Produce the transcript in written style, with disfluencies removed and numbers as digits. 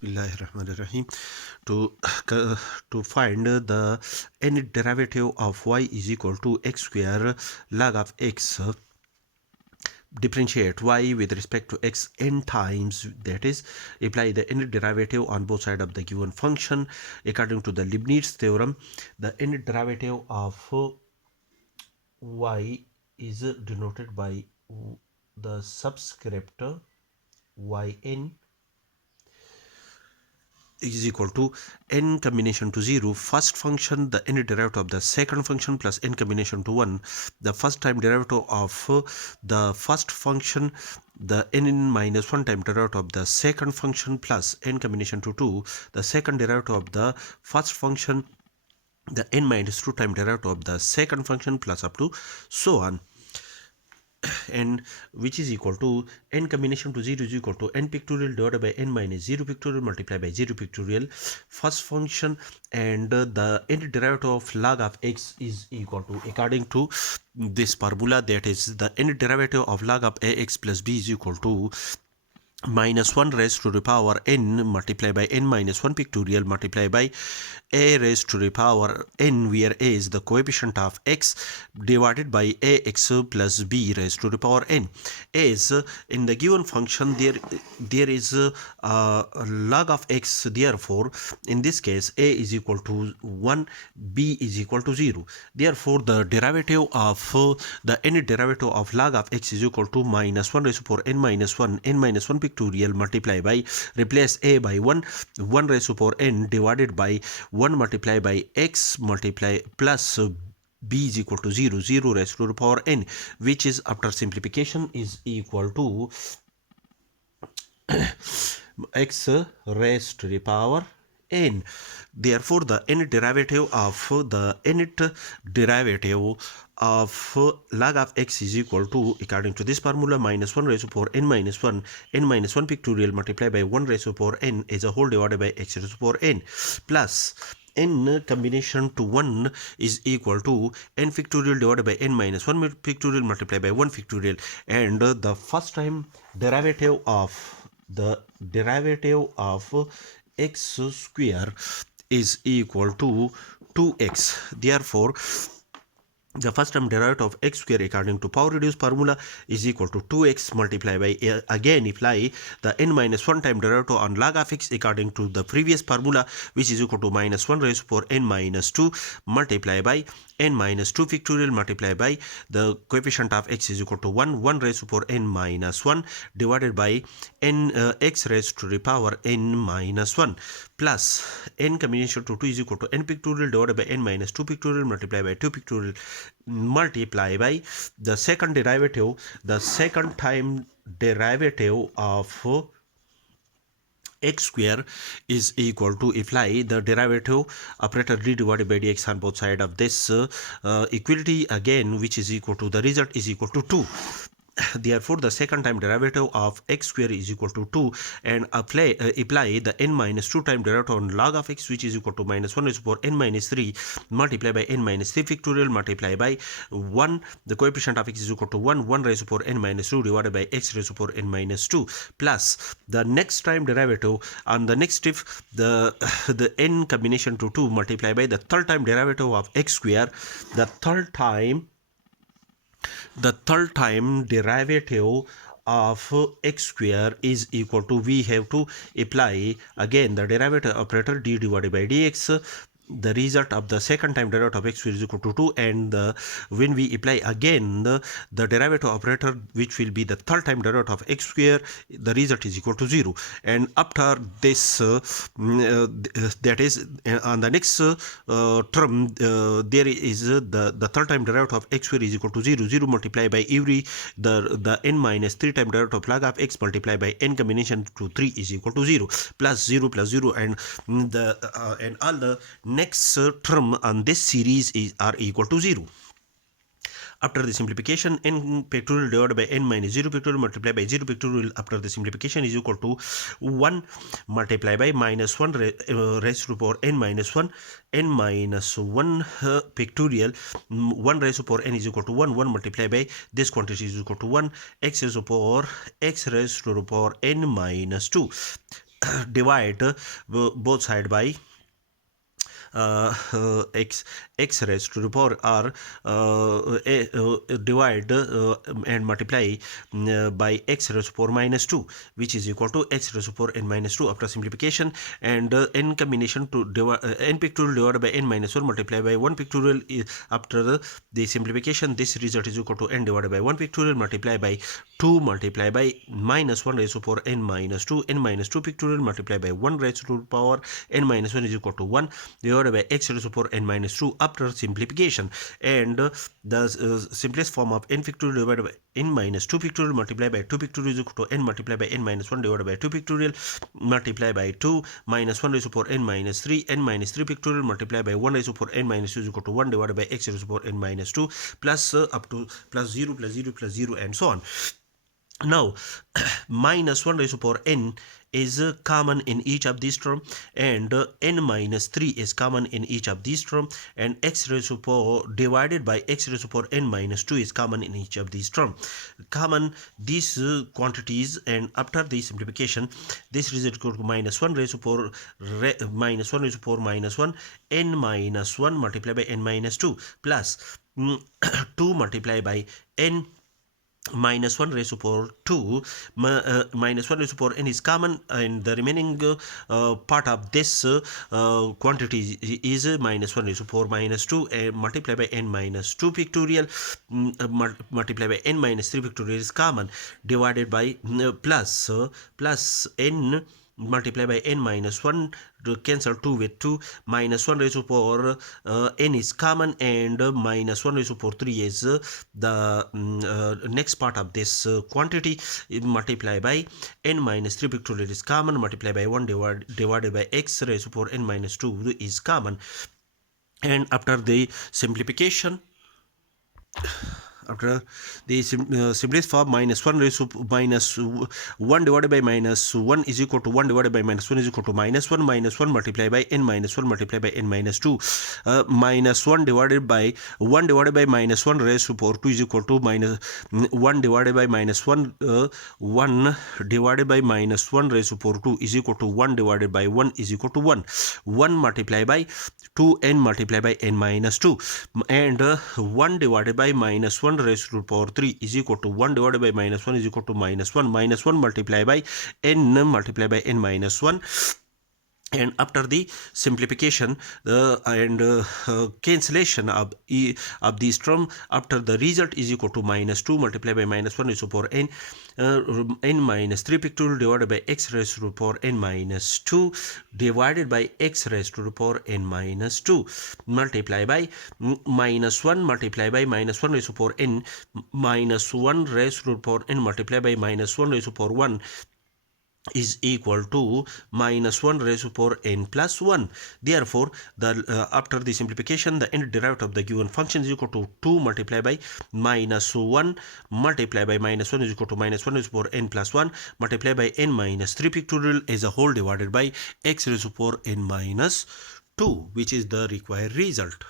Bismillahirrahmanirrahim. To to find the any derivative of y is equal to x square log of x, differentiate y with respect to x n times, that is, apply the any derivative on both sides of the given function according to the Leibnitz theorem. The any derivative of y is denoted by the subscript yn is equal to n combination to 0 first function, the n derivative of the second function, plus n combination to 1 the first time derivative of the first function, the n minus 1 time derivative of the second function, plus n combination to 2 the second derivative of the first function, the n minus 2 time derivative of the second function, plus up to so on, and which is equal to n combination to 0 is equal to n pictorial divided by n minus 0 pictorial multiplied by 0 pictorial first function, and the n derivative of log of x is equal to, according to this formula, that is the n derivative of log of ax plus b is equal to minus 1 raised to the power n multiplied by n minus 1 pictorial multiplied by a raised to the power n, where a is the coefficient of x, divided by ax plus b raised to the power n. As in the given function there is a log of x, therefore in this case a is equal to 1, b is equal to 0. Therefore the derivative of the n derivative of log of x is equal to minus 1 raised to power n minus 1 pictorial multiplied by, replace a by 1 raised to power n divided by 1 multiplied by x multiply plus b is equal to 0 raised to the power n, which is after simplification is equal to x raised to the power n. Therefore the nth derivative of log of x is equal to, according to this formula, minus 1 raised to power n minus 1 pictorial multiplied by 1 raised to power n as a whole divided by x raised to power n, plus n combination to 1 is equal to n pictorial divided by n minus 1 pictorial multiplied by 1 pictorial, and the first time derivative of x square is equal to 2x. Therefore the first term derivative of x square according to power reduced formula is equal to 2x multiplied by, again apply the n minus 1 time derivative on log of x according to the previous formula, which is equal to minus 1 raised to power n minus 2 multiplied by n minus 2 pictorial multiplied by the coefficient of x is equal to 1 raised to power n minus 1 divided by n x raised to the power n minus 1, plus n combination to 2 is equal to n pictorial divided by n minus 2 pictorial multiplied by 2 pictorial multiply by the second time derivative of x square is equal to, apply the derivative operator d divided by dx on both sides of this equality again, which is equal to, the result is equal to 2. Therefore the second time derivative of x square is equal to 2, and apply the n minus 2 time derivative on log of x, which is equal to minus 1 raised to power n minus 3 multiplied by n minus 3 pictorial multiplied by 1, the coefficient of x is equal to 1 raised to power n minus 2 divided by x raised to power n minus 2, plus the next time derivative on the next step, the n combination to 2 multiplied by the third time derivative of x square, the third time derivative of x square is equal to, we have to apply again the derivative operator d divided by dx. The result of the second time derivative of x square is equal to 2, and when we apply again the derivative operator, which will be the third time derivative of x square, the result is equal to 0. And after this that is on the next term, there is the third time derivative of x square is equal to 0 multiplied by every the n minus 3 time derivative of log of x multiplied by n combination to 3 is equal to 0 plus 0 plus 0, and and all the next term on this series are equal to 0. After the simplification, n pictorial divided by n minus 0 pictorial multiplied by 0 pictorial, after the simplification is equal to 1 multiplied by minus 1 raised to power n minus 1 pictorial, 1 raised to power n is equal to 1 multiplied by this quantity is equal to 1 x raised to power n minus 2 divide both side by x raised to the power or divide and multiply by x raised to power minus 2, which is equal to x raised to power n minus 2 after simplification, and n combination to n pictorial divided by n minus 1 multiplied by 1 pictorial after the simplification. This result is equal to n divided by 1 pictorial multiplied by 2 multiplied by minus 1 raised to power n minus 2, n minus 2 pictorial multiplied by 1 raised to power n minus 1 is equal to 1 divided by x raised to power n minus 2 after simplification, and the simplest form of n pictorial divided by n minus 2 pictorial multiplied by 2 pictorial is equal to n multiplied by n minus 1 divided by 2 pictorial multiplied by 2 minus 1 raised to power n minus 3, n minus 3 pictorial multiplied by 1 raised to power n minus 2 is equal to 1 divided by x raised to power n minus 2 plus up to plus 0 plus 0 plus 0 and so on. Now minus 1 raised to power n is common in each of these term, and n minus 3 is common in each of these term, and x raised to power divided by x raised to power n minus 2 is common in each of these term. Common these quantities, and after the simplification this result equal to minus 1 raised to power minus 1 raised to power minus 1 n minus 1 multiplied by n minus 2 plus 2 multiplied by n minus 1 raised to power 2 minus 1 raised to power n is common, and the remaining part of this quantity is minus 1 raised to power minus 2 multiplied by n minus 2 pictorial multiplied by n minus 3 pictorial is common, divided by plus n multiplied by n minus 1 to cancel 2 with 2, minus 1 raised to power n is common, and minus 1 raised to power 3 is the next part of this quantity, multiplied by n minus 3 pictorial is common, multiplied by 1 divided by x raised to power n minus 2 is common. And after the simplification, after the simplest form, minus 1 raised to minus 1 divided by minus 1 is equal to 1 divided by minus 1 is equal to minus 1 multiplied by n minus 1 multiplied by n minus 2, minus 1 divided by minus 1 raised to power 2 is equal to minus 1 divided by minus 1 1 divided by minus 1 raised to power 2 is equal to 1 divided by 1 is equal to 1 multiplied by 2n multiplied by n minus 2, and 1 divided by minus 1 raised to power 3 is equal to 1 divided by minus 1 is equal to minus 1 multiplied by n minus 1. And after the simplification and cancellation of these term, after the result is equal to minus 2 multiplied by minus 1 raised to power n n minus 3 pictorial divided by x raised to the power n minus 2 divided by x raised to the power n minus 2 multiplied by minus 1 multiplied by minus 1 raised to power n minus 1 raised to the power n multiplied by minus 1 raised to power 1 is equal to minus 1 raised to power n plus 1. Therefore, after the simplification, the end derivative of the given function is equal to 2 multiplied by minus 1 multiplied by minus 1 is equal to minus 1 raised to power n plus 1 multiplied by n minus 3 pictorial as a whole divided by x raised to power n minus 2, which is the required result.